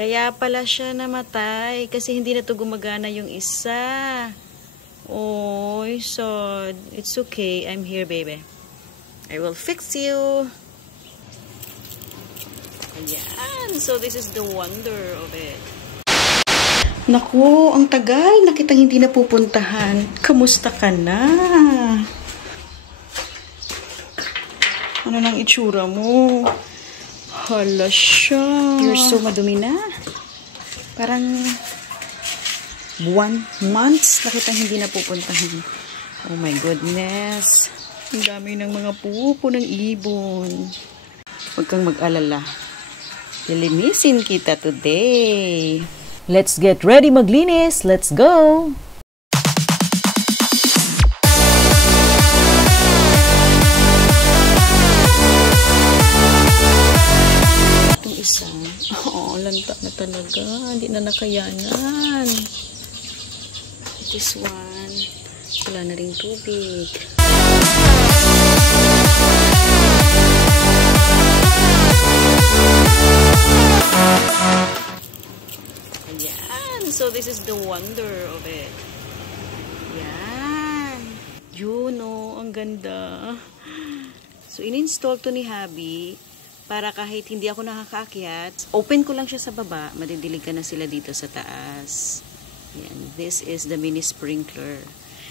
Kaya pala siya namatay kasi hindi na to gumagana yung isa. Oh, so it's okay. I'm here, baby. I will fix you. Ayan. So this is the wonder of it. Naku, ang tagal na kitang hindi napupuntahan. Kamusta ka na? Ano nang itsura mo? Hala siya. You're so madumi na. Parang months na kitang hindi napupuntahan. Oh my goodness. Ang dami ng mga pupo ng ibon. Huwag kang mag-alala. Lilinisin kita today. Let's get ready maglinis. Let's go! Itong isa, lanta na talaga. Hindi na nakayanan. This one, wala na ring tubig. Ayan. So this is the wonder of it. Yan. Yun o, ang ganda. So in-install to ni Habi para kahit hindi ako nakakaakyat, open ko lang siya sa baba, madidilig ka na sila dito sa taas. Yan. This is the mini sprinkler.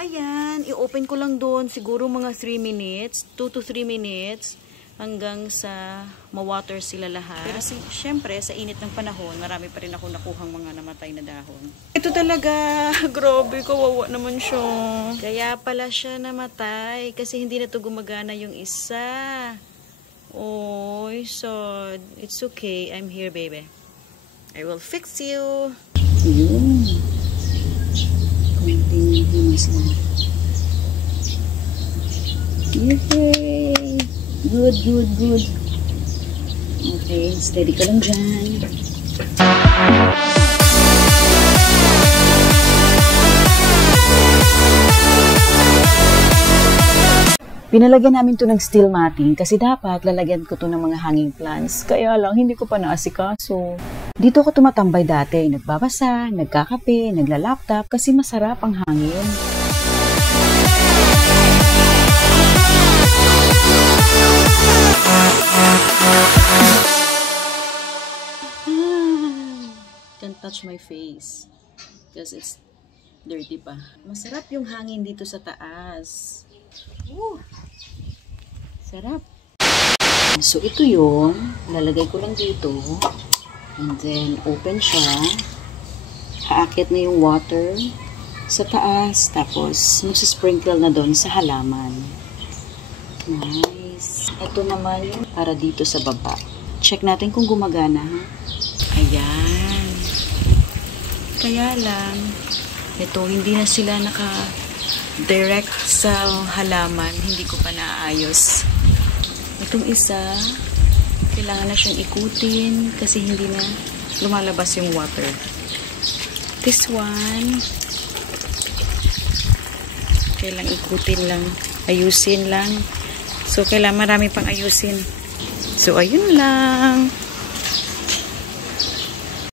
Ayan, i-open ko lang doon siguro mga 3 minutes, 2 to 3 minutes hanggang sa ma-water sila lahat. Pero syempre, sa init ng panahon, marami pa rin ako nakuhang mga namatay na dahon. Ito talaga, grabe, kawawa naman siya. Kaya pala siya namatay kasi hindi na to gumagana yung isa. Oh, so it's okay. I'm here, baby. I will fix you. Yun. Konting himas lang. Yay! Good, good, good. Okay, steady ka lang dyan. Pinalagyan namin to ng steel matting kasi dapat lalagyan ko to ng mga hanging plants. Kaya lang, hindi ko pa naasikaso. Dito ako tumatambay dati. Nagbabasa, nagkakape, nagla-laptop kasi masarap ang hangin. Can't touch my face because it's dirty pa. Masarap yung hangin dito sa taas. Sarap. So ito yun, lalagay ko lang dito and then open siya. Haakyat na yung water sa taas tapos magsisprinkle na doon sa halaman. Nice. Ito naman yung para dito sa baba. Check natin kung gumagana. Ayan. Kaya lang, ito hindi na sila direct sa halaman, hindi ko pa naayos. Itong isa, kailangan na siyang ikutin kasi hindi na lumalabas yung water. This one, kailangan ikutin lang, ayusin lang. So, kailangan marami pang ayusin. So, ayun lang.